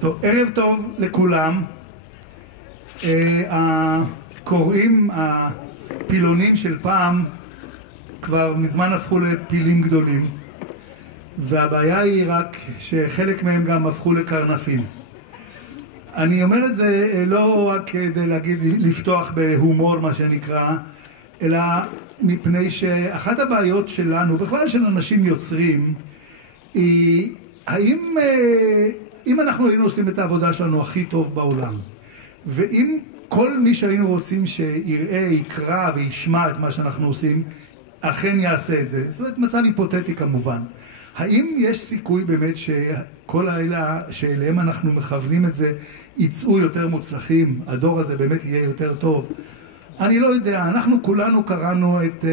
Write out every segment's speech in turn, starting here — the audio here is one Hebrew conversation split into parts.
טוב, ערב טוב לכולם. הקוראים, הפילונים של פעם כבר מזמן הפכו לפילים גדולים, והבעיה היא רק שחלק מהם גם הפכו לקרנפים. אני אומר את זה לא רק כדי להגיד, לפתוח בהומור מה שנקרא, אלא מפני שאחת הבעיות שלנו, בכלל של אנשים יוצרים, היא אם אנחנו היינו עושים את העבודה שלנו הכי טוב בעולם, ואם כל מי שהיינו רוצים שיראה, יקרא וישמע את מה שאנחנו עושים, אכן יעשה את זה. זאת אומרת, מצב היפותטי כמובן. האם יש סיכוי באמת שכל האלה שאליהם אנחנו מכוונים את זה, יצאו יותר מוצלחים, הדור הזה באמת יהיה יותר טוב? אני לא יודע, אנחנו כולנו קראנו את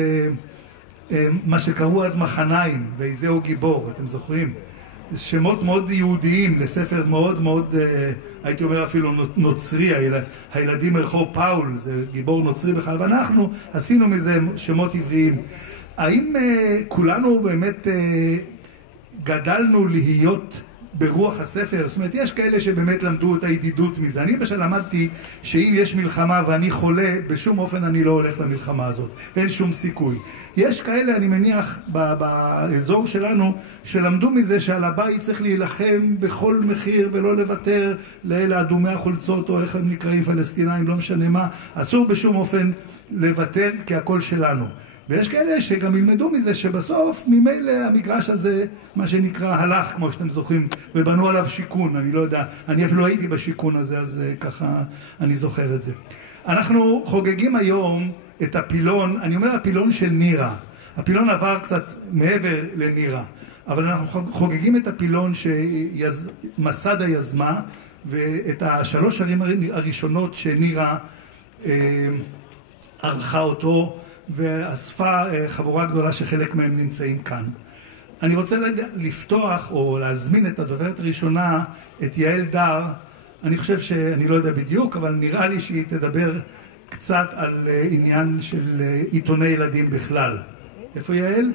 מה שקראו אז מחניים, ואיזהו גיבור, אתם זוכרים? שמות מאוד יהודיים לספר מאוד מאוד, הייתי אומר אפילו נוצרי, הילדים מרחוב פאול, זה גיבור נוצרי בכלל, ואנחנו עשינו מזה שמות עבריים. האם כולנו באמת גדלנו להיות ברוח הספר? זאת אומרת, יש כאלה שבאמת למדו את הידידות מזה. אני בשביל למדתי שאם יש מלחמה ואני חולה, בשום אופן אני לא הולך למלחמה הזאת. אין שום סיכוי. יש כאלה, אני מניח, באזור שלנו, שלמדו מזה שעל הבית צריך להילחם בכל מחיר ולא לוותר לאלה אדומי החולצות, או איך הם נקראים פלסטינאים, לא משנה מה. אסור בשום אופן לוותר, כי הכל שלנו. ויש כאלה שגם ילמדו מזה שבסוף ממילא המגרש הזה, מה שנקרא, הלך, כמו שאתם זוכרים, ובנו עליו שיקון. אני לא יודע, אני אפילו הייתי בשיקון הזה, אז ככה אני זוכר את זה. אנחנו חוגגים היום את הפילון, אני אומר הפילון של נירה. הפילון עבר קצת מעבר לנירה, אבל אנחנו חוגגים את הפילון שמסדה יזמה, ואת השלוש ערים הראשונות שנירה ערכה אותו, ואספה חבורה גדולה שחלק מהם נמצאים כאן. אני רוצה לפתוח או להזמין את הדוברת הראשונה, את יעל דר. אני חושב שאני לא יודע בדיוק, אבל נראה לי שהיא תדבר קצת על עניין של עיתוני ילדים בכלל. איפה יעל?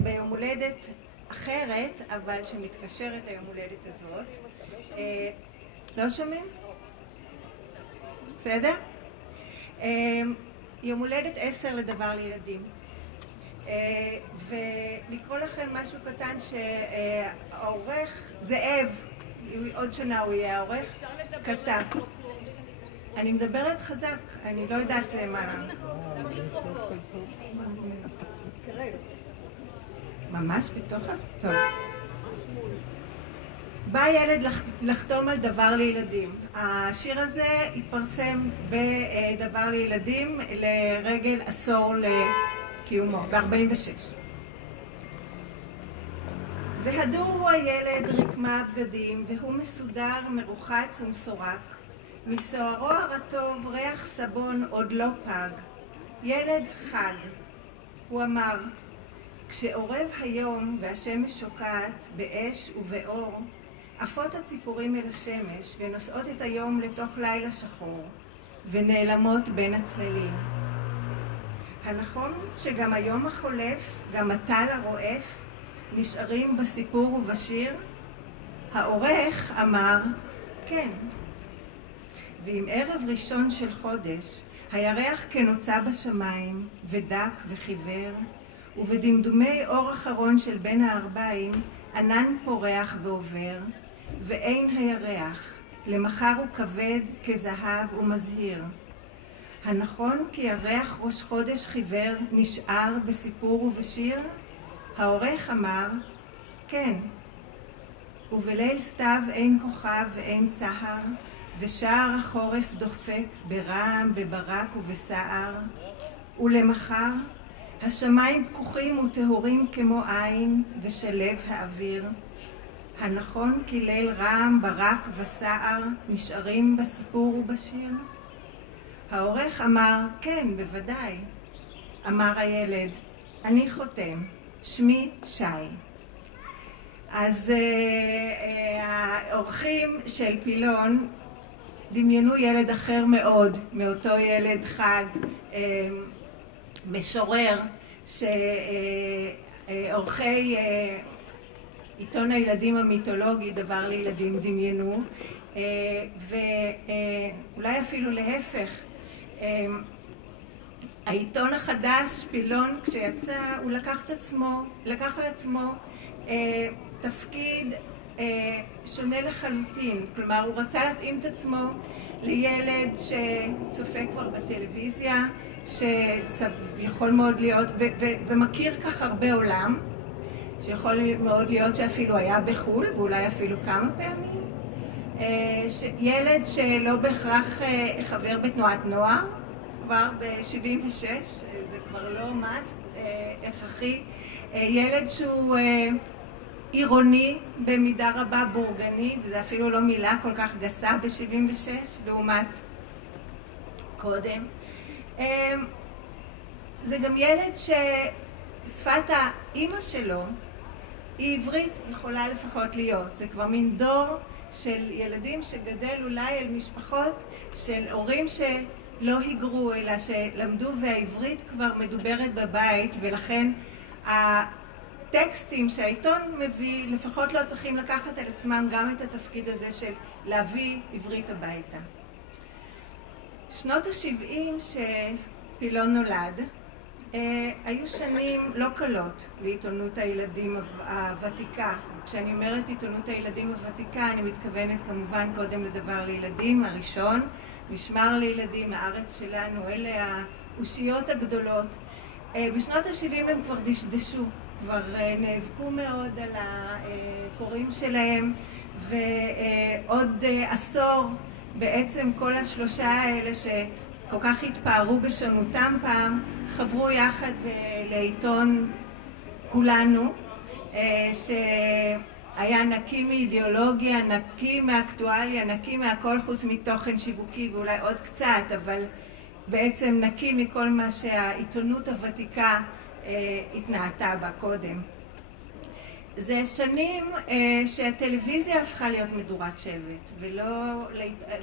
ביום הולדת אחרת, אבל שמתקשרת ליום הולדת הזאת. לא שומעים? בסדר? יום הולדת 10 לדבר לילדים. ולקרוא לכם משהו קטן שהעורך, זאב, עוד שנה הוא יהיה העורך, כתב. אני מדברת חזק, אני לא יודעת מה. ממש בתוך טוב. בא ילד לחתום על דבר לילדים. השיר הזה התפרסם בדבר לילדים לרגל עשור לקיומו, ב-46. והדור הוא הילד רקמה בגדים, והוא מסודר, מרוחץ ומסורק. מסוערו הרטוב ריח סבון עוד לא פג. ילד חג. הוא אמר, כשעורב היום והשמש שוקעת באש ובאור, עפות הציפורים אל השמש ונושאות את היום לתוך לילה שחור, ונעלמות בין הצללים. הנכון שגם היום החולף, גם הטל הרועף, נשארים בסיפור ובשיר? העורך אמר, כן. ועם ערב ראשון של חודש, הירח כנוצה בשמיים, ודק וחיוור, ובדמדומי אור אחרון של בין הערביים, ענן פורח ועובר, ואין הירח, למחר הוא כבד כזהב ומזהיר. הנכון כי ירח ראש חודש חיוור נשאר בסיפור ובשיר? העורך אמר, כן. ובליל סתיו אין כוכב ואין סהר, ושער החורף דופק ברעם, בברק ובסער, ולמחר השמיים פקוחים וטהורים כמו עין, ושלב האוויר. הנכון כי ליל רעם, ברק וסער נשארים בסיפור ובשיר? העורך אמר, כן, בוודאי. אמר הילד, אני חותם, שמי שי. אז האורחים של פילון דמיינו ילד אחר מאוד מאותו ילד חג, משורר, שאורחי עיתון הילדים המיתולוגי, דבר לילדים, דמיינו, ואולי אפילו להפך. העיתון החדש, פילון, כשיצא, הוא לקח על עצמו תפקיד שונה לחלוטין. כלומר, הוא רצה להתאים את עצמו לילד שצופה כבר בטלוויזיה, שיכול מאוד להיות, ומכיר כך הרבה עולם, שיכול מאוד להיות שאפילו היה בחול, ואולי אפילו כמה פעמים. ילד שלא בהכרח חבר בתנועת נוער, כבר ב-76, זה כבר לא מס, הכרחי. ילד שהוא עירוני, במידה רבה בורגני, וזה אפילו לא מילה כל כך גסה ב-76, לעומת קודם. זה גם ילד ששפת האמא שלו היא עברית, יכולה לפחות להיות. זה כבר מין דור של ילדים שגדל אולי אל משפחות של הורים שלא היגרו, אלא שלמדו והעברית כבר מדוברת בבית, ולכן הטקסטים שהעיתון מביא לפחות לא צריכים לקחת על עצמם גם את התפקיד הזה של להביא עברית הביתה. שנות ה-70 שפילון נולד, היו שנים לא קלות לעיתונות הילדים הוותיקה. כשאני אומרת עיתונות הילדים הוותיקה, אני מתכוונת כמובן קודם לדבר לילדים, הראשון, משמר לילדים, הארץ שלנו, אלה האושיות הגדולות. בשנות ה-70 הם כבר דשדשו, כבר נאבקו מאוד על הקוראים שלהם, ועוד עשור בעצם כל השלושה האלה שכל כך התפארו בשונותם פעם, חברו יחד לעיתון כולנו, שהיה נקי מאידיאולוגיה, נקי מאקטואליה, נקי מהכל חוץ מתוכן שיווקי ואולי עוד קצת, אבל בעצם נקי מכל מה שהעיתונות הוותיקה התנעתה בה קודם. זה שנים שהטלוויזיה הפכה להיות מדורת שבט,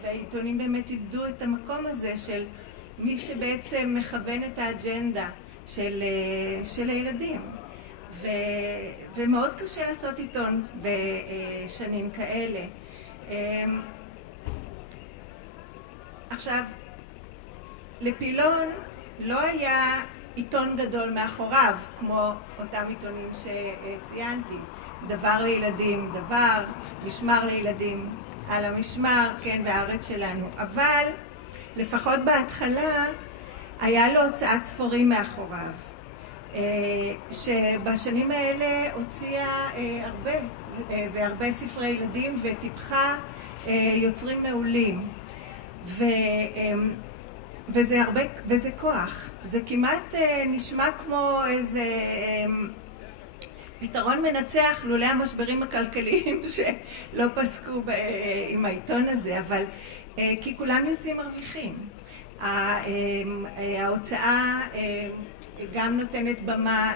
והעיתונים באמת איבדו את המקום הזה של מי שבעצם מכוון את האג'נדה של הילדים. ומאוד קשה לעשות עיתון בשנים כאלה. עכשיו, לפילון לא היה עיתון גדול מאחוריו, כמו אותם עיתונים שציינתי. דבר לילדים, דבר, משמר לילדים, על המשמר, כן, בארץ שלנו. אבל לפחות בהתחלה היה לו הוצאת ספרים מאחוריו, שבשנים האלה הוציאה הרבה ספרי ילדים וטיפחה יוצרים מעולים. וזה כוח. זה כמעט נשמע כמו איזה פתרון מנצח לולא המשברים הכלכליים שלא פסקו עם העיתון הזה, אבל כי כולם יוצאים מרוויחים. ההוצאה גם נותנת במה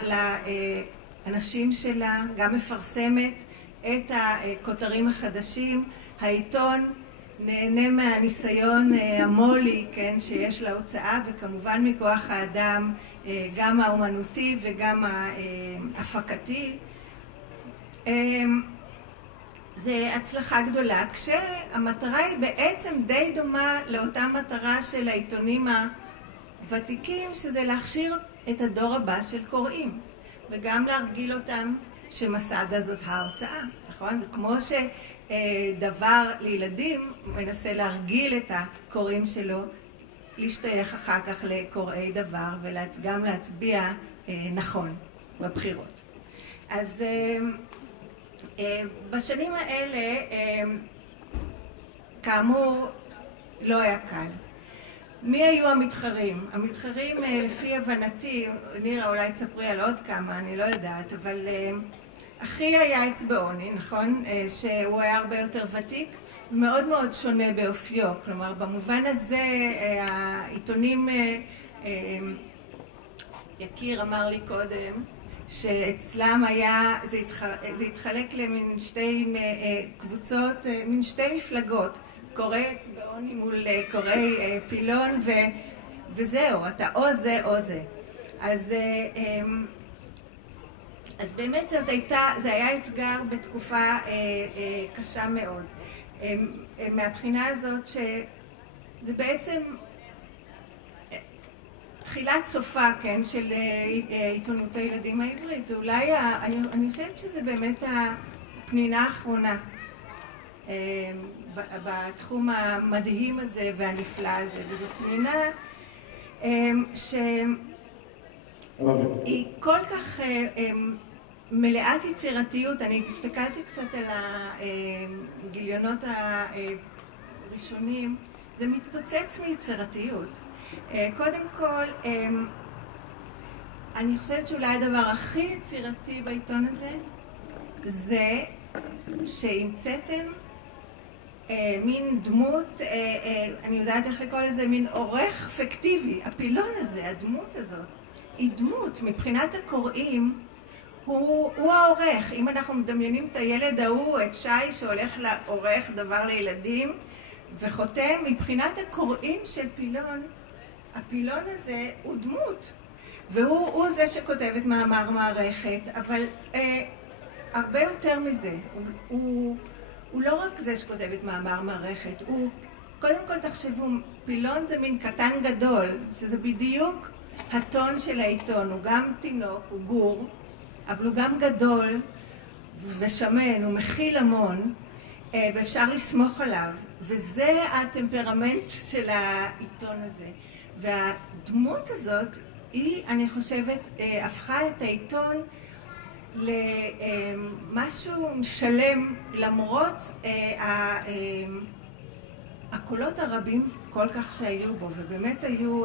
לאנשים שלה, גם מפרסמת את הכותרים החדשים. העיתון נהנה מהניסיון המולי, כן, שיש להוצאה, וכמובן מכוח האדם, גם האומנותי וגם ההפקתי. זה הצלחה גדולה, כשהמטרה היא בעצם די דומה לאותה מטרה של העיתונים הוותיקים, שזה להכשיר את הדור הבא של קוראים, וגם להרגיל אותם שמסעדה זאת ההרצאה, נכון? זה כמו שדבר לילדים מנסה להרגיל את הקוראים שלו, להשתייך אחר כך לקוראי דבר, וגם להצביע נכון בבחירות. אז בשנים האלה, כאמור, לא היה קל. מי היו המתחרים? המתחרים, לפי הבנתי, נירה אולי תספרי על עוד כמה, אני לא יודעת, אבל אחי היה אצבעוני, נכון? שהוא היה הרבה יותר ותיק, מאוד מאוד שונה באופיו. כלומר, במובן הזה, העיתונים, יקיר אמר לי קודם, שאצלם היה, זה התחלק למין שתי קבוצות, מין שתי מפלגות, קוראי אצבעוני מול קוראי פילון, וזהו, אתה או זה או זה. אז באמת זה היה אתגר בתקופה קשה מאוד. מהבחינה הזאת שזה בעצם תחילת סופה, כן, של עיתונות הילדים העברית. זה אולי, אני חושבת שזה באמת הפנינה האחרונה בתחום המדהים הזה והנפלא הזה, וזו פנינה שהיא כל כך מלאת יצירתיות. אני הסתכלתי קצת על הגיליונות הראשונים, זה מתפוצץ מיצירתיות. קודם כל, אני חושבת שאולי הדבר הכי יצירתי בעיתון הזה זה שהמצאתם מין דמות, אני יודעת איך לקרוא לזה, מין עורך פיקטיבי. הפילון הזה, הדמות הזאת, היא דמות. מבחינת הקוראים, הוא העורך. אם אנחנו מדמיינים את הילד ההוא, את שי שהולך לעורך דבר לילדים וחותם, מבחינת הקוראים של פילון, הפילון הזה הוא דמות. והוא זה שכותב את מאמר מערכת, אבל הרבה יותר מזה. הוא לא רק זה שכותב את מאמר מערכת, הוא, קודם כל תחשבו, פילון זה מין קטן גדול, שזה בדיוק הטון של העיתון. הוא גם תינוק, הוא גור, אבל הוא גם גדול ושמן, הוא מכיל המון, ואפשר לסמוך עליו. וזה הטמפרמנט של העיתון הזה. והדמות הזאת, היא, אני חושבת, הפכה את העיתון למשהו שלם, למרות הקולות הרבים כל כך שהיו בו, ובאמת היו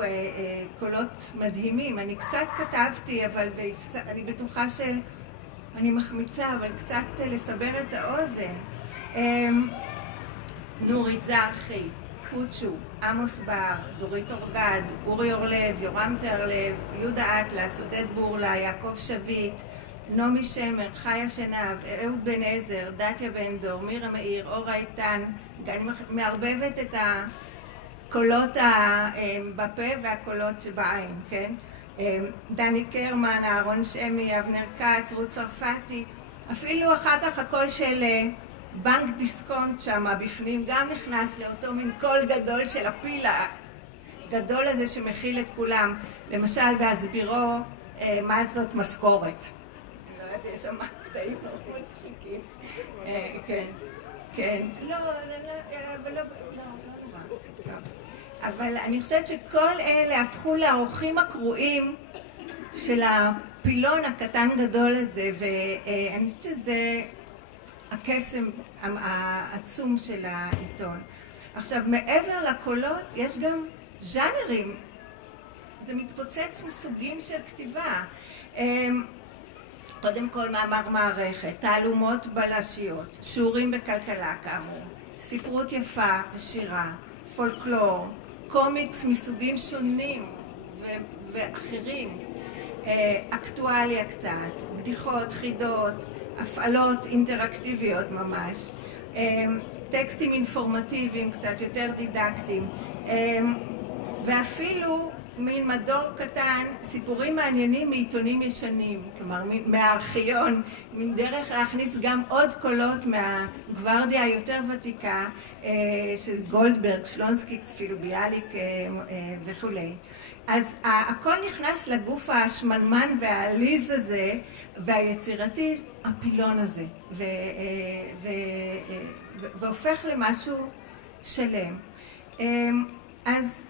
קולות מדהימים. אני קצת כתבתי, אבל אני בטוחה שאני מחמיצה, אבל קצת לסבר את האוזן. נורית זרחי, קוצ'ו, עמוס בר, דורית אורגד, אורי אורלב, יורם תרלב, יהודה אטלס, עודד בורלה, יעקב שביט, נעמי שמר, חיה שנב, אהוד בן עזר, דתיה בן דור, מירה מאיר, אורה איתן. אני מערבבת את הקולות בפה והקולות שבעין, כן? דני קרמן, אהרון שמי, אבנר כץ, רות צרפתי. אפילו אחר כך הקול של בנק דיסקונט שם בפנים גם נכנס לאותו מין קול גדול של הפיל הגדול הזה שמכיל את כולם. למשל בהסבירו מה זאת משכורת. אני לא יודעת, יש שם קטעים מאוד מצחיקים. כן, כן. לא, אבל אני חושבת שכל אלה הפכו לאורחים הקרואים של הפילון הקטן גדול הזה, ואני חושבת שזה הקסם העצום של העיתון. עכשיו, מעבר לקולות, יש גם ז'אנרים. זה מתפוצץ מסוגים של כתיבה. קודם כל, מאמר מערכת, תעלומות בלשיות, שיעורים בכלכלה כאמור, ספרות יפה ושירה, פולקלור, קומיקס מסוגים שונים ואחרים, אקטואליה קצת, בדיחות, חידות, הפעלות אינטראקטיביות ממש, טקסטים אינפורמטיביים קצת יותר דידקטיים, ואפילו מין מדור קטן, סיפורים מעניינים מעיתונים ישנים, כלומר מהארכיון, מין דרך להכניס גם עוד קולות מהגוורדיה היותר ותיקה של גולדברג, שלונסקי, אפילו ביאליק וכולי. אז הכל נכנס לגוף השמנמן והעליז הזה והיצירתי, הפילון הזה, והופך למשהו שלם. אז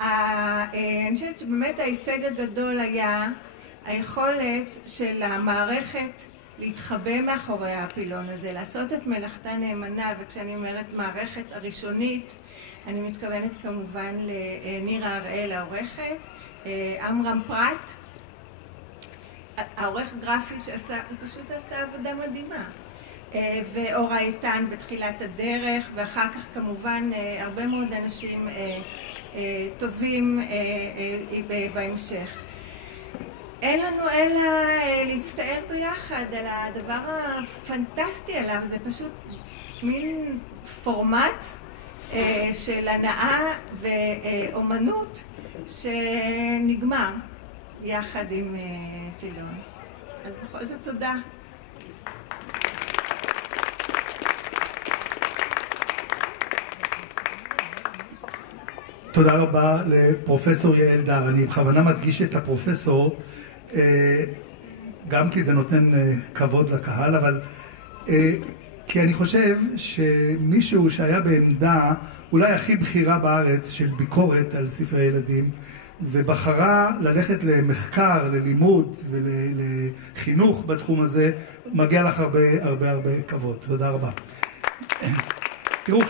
אני חושבת שבאמת ההישג הגדול היה היכולת של המערכת להתחבא מאחורי הפילון הזה, לעשות את מלאכתה נאמנה. וכשאני אומרת מערכת הראשונית, אני מתכוונת כמובן לנירה הראל העורכת, עמרם פרט, העורך גרפי שעשה, הוא פשוט עשה עבודה מדהימה, ואורה איתן בתחילת הדרך, ואחר כך כמובן הרבה מאוד אנשים טובים בהמשך. אין לנו אלא להצטער ביחד על הדבר הפנטסטי עליו. זה פשוט מין פורמט של הנאה ואומנות שנגמר יחד עם פילון. אז בכל זאת תודה. תודה רבה לפרופסור יעל דר. אני בכוונה מדגיש את הפרופסור, גם כי זה נותן כבוד לקהל, אבל כי אני חושב שמישהו שהיה בעמדה אולי הכי בכירה בארץ של ביקורת על ספרי ילדים, ובחרה ללכת למחקר, ללימוד ולחינוך בתחום הזה, מגיע לך הרבה כבוד. תודה רבה. תראו,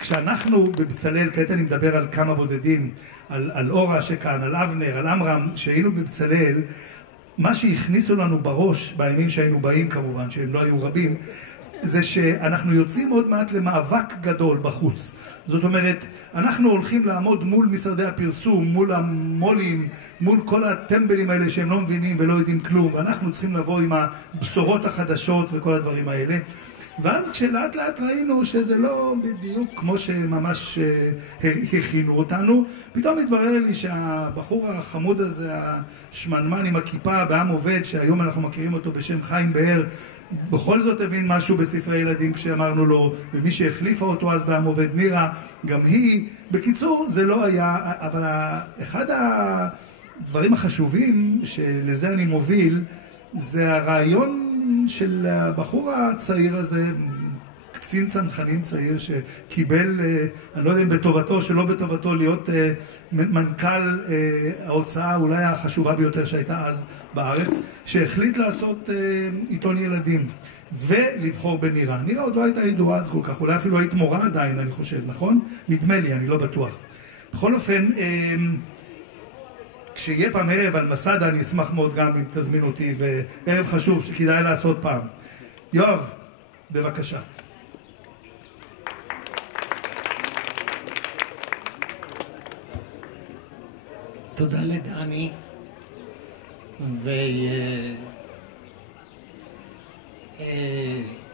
כשאנחנו בבצלאל, כעת אני מדבר על כמה בודדים, על אורה שכאן, על אבנר, על אמרם, שהיינו בבצלאל, מה שהכניסו לנו בראש, בימים שהיינו באים כמובן, שהם לא היו רבים, זה שאנחנו יוצאים עוד מעט למאבק גדול בחוץ. זאת אומרת, אנחנו הולכים לעמוד מול משרדי הפרסום, מול המולים, מול כל הטמבלים האלה שהם לא מבינים ולא יודעים כלום, ואנחנו צריכים לבוא עם הבשורות החדשות וכל הדברים האלה. ואז כשלאט לאט ראינו שזה לא בדיוק כמו שממש הכינו אותנו, פתאום התברר לי שהבחור החמוד הזה, השמנמן עם הכיפה בעם עובד, שהיום אנחנו מכירים אותו בשם חיים באר, בכל זאת הבין משהו בספרי ילדים כשאמרנו לו, ומי שהחליפה אותו אז בעם עובד נירה, גם היא. בקיצור, זה לא היה, אבל אחד הדברים החשובים שלזה אני מוביל, זה הרעיון של הבחור הצעיר הזה, קצין צנחנים צעיר שקיבל, אני לא יודע אם בטובתו שלא בטובתו, להיות מנכ"ל ההוצאה אולי החשובה ביותר שהייתה אז בארץ, שהחליט לעשות עיתון ילדים ולבחור בנירה. נירה עוד לא הייתה ידועה אז כל כך, אולי אפילו היית מורה עדיין, אני חושב, נכון? נדמה לי, אני לא בטוח. בכל אופן, כשיהיה פעם ערב על מסדה, אני אשמח מאוד גם אם תזמין אותי, וערב חשוב שכדאי לעשות פעם. יואב, בבקשה. תודה לדני,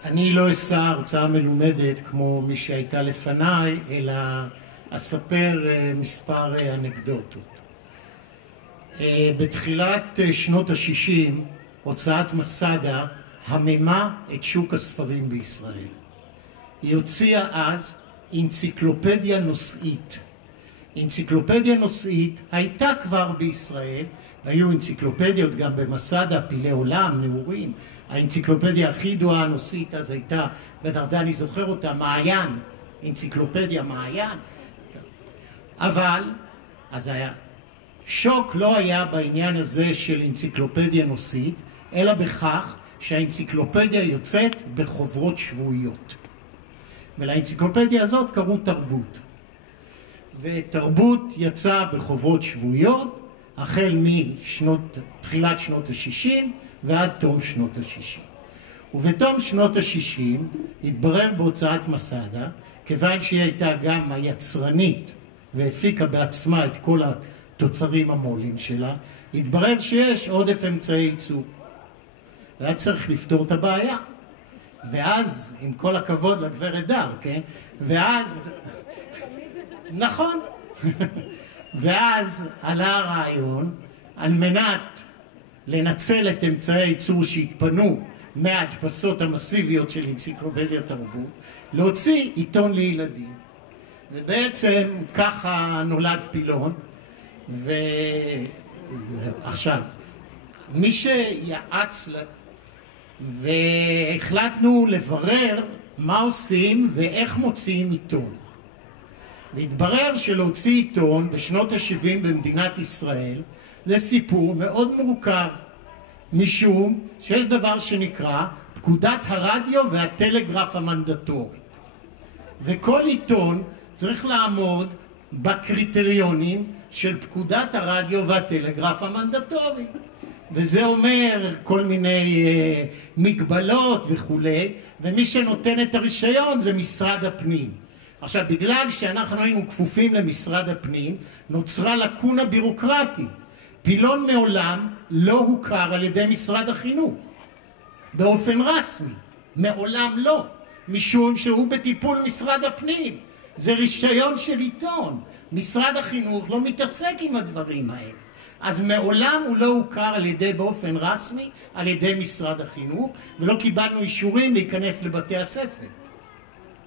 אני לא אשא הרצאה מלומדת כמו מי שהייתה לפניי, אלא אספר מספר אנקדוטות. בתחילת שנות ה-60 הוצאת מסדה הממה את שוק הספרים בישראל. היא הוציאה אז אנציקלופדיה נושאית. אנציקלופדיה נושאית הייתה כבר בישראל, היו אנציקלופדיות גם במסדה, פילי עולם, נעורים. האנציקלופדיה הכי ידועה הנושאית אז הייתה, בטח דני זוכר אותה, מעיין, אנציקלופדיה מעיין. אבל, אז היה שוק לא היה בעניין הזה של אנציקלופדיה נושאית, אלא בכך שהאנציקלופדיה יוצאת בחוברות שבועיות. ולאנציקלופדיה הזאת קראו תרבות. ותרבות יצאה בחוברות שבועיות, החל מתחילת שנות ה-60 ועד תום שנות ה-60. ובתום שנות ה-60 התברר בהוצאת מסדה, כיוון שהיא הייתה גם היצרנית והפיקה בעצמה את כל התוצרים המולים שלה, התברר שיש עודף אמצעי ייצור. והיה צריך לפתור את הבעיה. ואז, עם כל הכבוד לגברת דר, כן? ואז, נכון. ואז עלה הרעיון, על מנת לנצל את אמצעי הייצור שהתפנו מההדפסות המסיביות של אנציקלופדיה תרבות, להוציא עיתון לילדים. ובעצם ככה נולד פילון. ועכשיו, מי שיעץ והחלטנו לברר מה עושים ואיך מוציאים עיתון. והתברר שלהוציא עיתון בשנות ה-70 במדינת ישראל זה סיפור מאוד מורכב, משום שיש דבר שנקרא פקודת הרדיו והטלגרף המנדטורית. וכל עיתון צריך לעמוד בקריטריונים של פקודת הרדיו והטלגרף המנדטורי. וזה אומר כל מיני מגבלות וכולי, ומי שנותן את הרישיון זה משרד הפנים. עכשיו, בגלל שאנחנו היינו כפופים למשרד הפנים, נוצרה לקונה בירוקרטית, פילון מעולם לא הוכר על ידי משרד החינוך באופן רסמי, מעולם לא, משום שהוא בטיפול משרד הפנים, זה רישיון של עיתון, משרד החינוך לא מתעסק עם הדברים האלה, אז מעולם הוא לא הוכר על ידי באופן רסמי על ידי משרד החינוך, ולא קיבלנו אישורים להיכנס לבתי הספר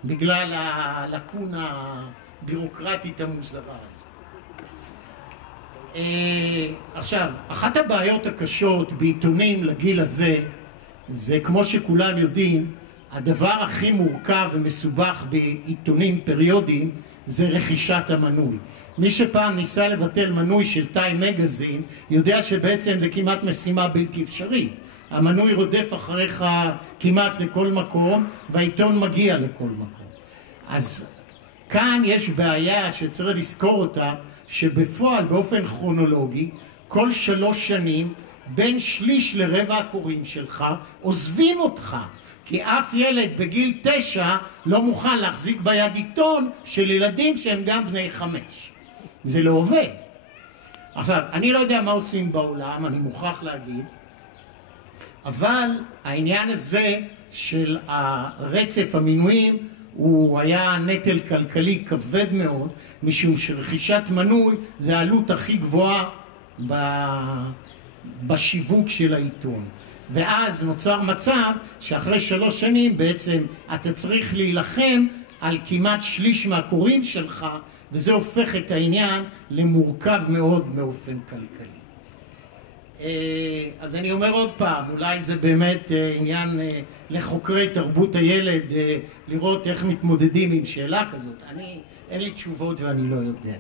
בגלל הלקונה הבירוקרטית המוזרה הזאת. עכשיו, אחת הבעיות הקשות בעיתונים לגיל הזה, זה כמו שכולם יודעים, הדבר הכי מורכב ומסובך בעיתונים פריודיים זה רכישת המנוי. מי שפעם ניסה לבטל מנוי של טיים מגזין יודע שבעצם זה כמעט משימה בלתי אפשרית. המנוי רודף אחריך כמעט לכל מקום והעיתון מגיע לכל מקום. אז כאן יש בעיה שצריך לזכור אותה, שבפועל באופן כרונולוגי כל 3 שנים בין שליש לרבע הקוראים שלך עוזבים אותך, כי אף ילד בגיל 9 לא מוכן להחזיק ביד עיתון של ילדים שהם גם בני 5. זה לא עובד. עכשיו, אני לא יודע מה עושים בעולם, אני מוכרח להגיד, אבל העניין הזה של הרצף המינויים הוא היה נטל כלכלי כבד מאוד, משום שרכישת מנוי זה העלות הכי גבוהה בשיווק של העיתון. ואז נוצר מצב שאחרי 3 שנים בעצם אתה צריך להילחם על כמעט שליש מהקוראים שלך, וזה הופך את העניין למורכב מאוד באופן כלכלי. אז אני אומר עוד פעם, אולי זה באמת עניין לחוקרי תרבות הילד לראות איך מתמודדים עם שאלה כזאת. אין לי תשובות ואני לא יודע.